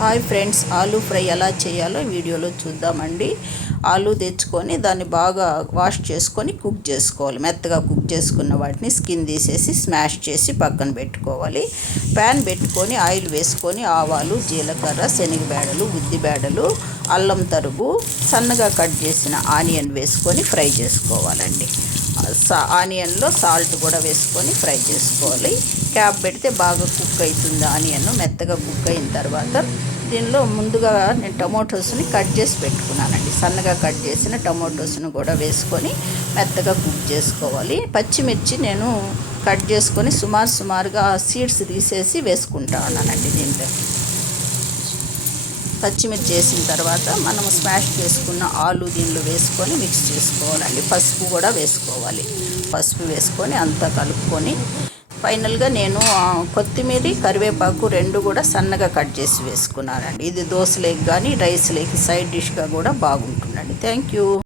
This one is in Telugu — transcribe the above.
హాయ్ ఫ్రెండ్స్, ఆలూ ఫ్రై ఎలా చేయాలో వీడియోలో చూద్దామండి. ఆలూ తెచ్చుకొని దాన్ని బాగా వాష్ చేసుకొని కుక్ చేసుకోవాలి. మెత్తగా కుక్ చేసుకున్న వాటిని స్కిన్ తీసేసి స్మాష్ చేసి పక్కన పెట్టుకోవాలి. ప్యాన్ పెట్టుకొని ఆయిల్ వేసుకొని ఆవాలు, జీలకర్ర, శనగబేడలు, ఉద్దిబేడలు, అల్లం తరుగు, సన్నగా కట్ చేసిన ఆనియన్ వేసుకొని ఫ్రై చేసుకోవాలండి. ఆనియన్లో సాల్ట్ కూడా వేసుకొని ఫ్రై చేసుకోవాలి. క్యాప్ పెడితే బాగా కుక్ అవుతుంది. ఆనియన్ మెత్తగా కుక్ అయిన తర్వాత దీనిలో ముందుగా నేను టమోటోస్ని కట్ చేసి పెట్టుకున్నానండి. సన్నగా కట్ చేసిన టమోటోస్ని కూడా వేసుకొని మెత్తగా కుక్ చేసుకోవాలి. పచ్చిమిర్చి నేను కట్ చేసుకొని సుమారుగా సీడ్స్ తీసేసి వేసుకుంటా ఉన్నానండి. దీంట్లో పచ్చిమిర్చి వేసిన తర్వాత మనము స్మాష్ చేసుకున్న ఆలు దీనిలో వేసుకొని మిక్స్ చేసుకోవాలండి. పసుపు కూడా వేసుకోవాలి. పసుపు వేసుకొని అంతా కలుపుకొని ఫైనల్గా నేను కొత్తిమీర, కరివేపాకు రెండు కూడా సన్నగా కట్ చేసి వేసుకున్నానండి. ఇది దోశలోకి కానీ రైస్లోకి సైడ్ డిష్గా కూడా బాగుంటుందండి. Thank you.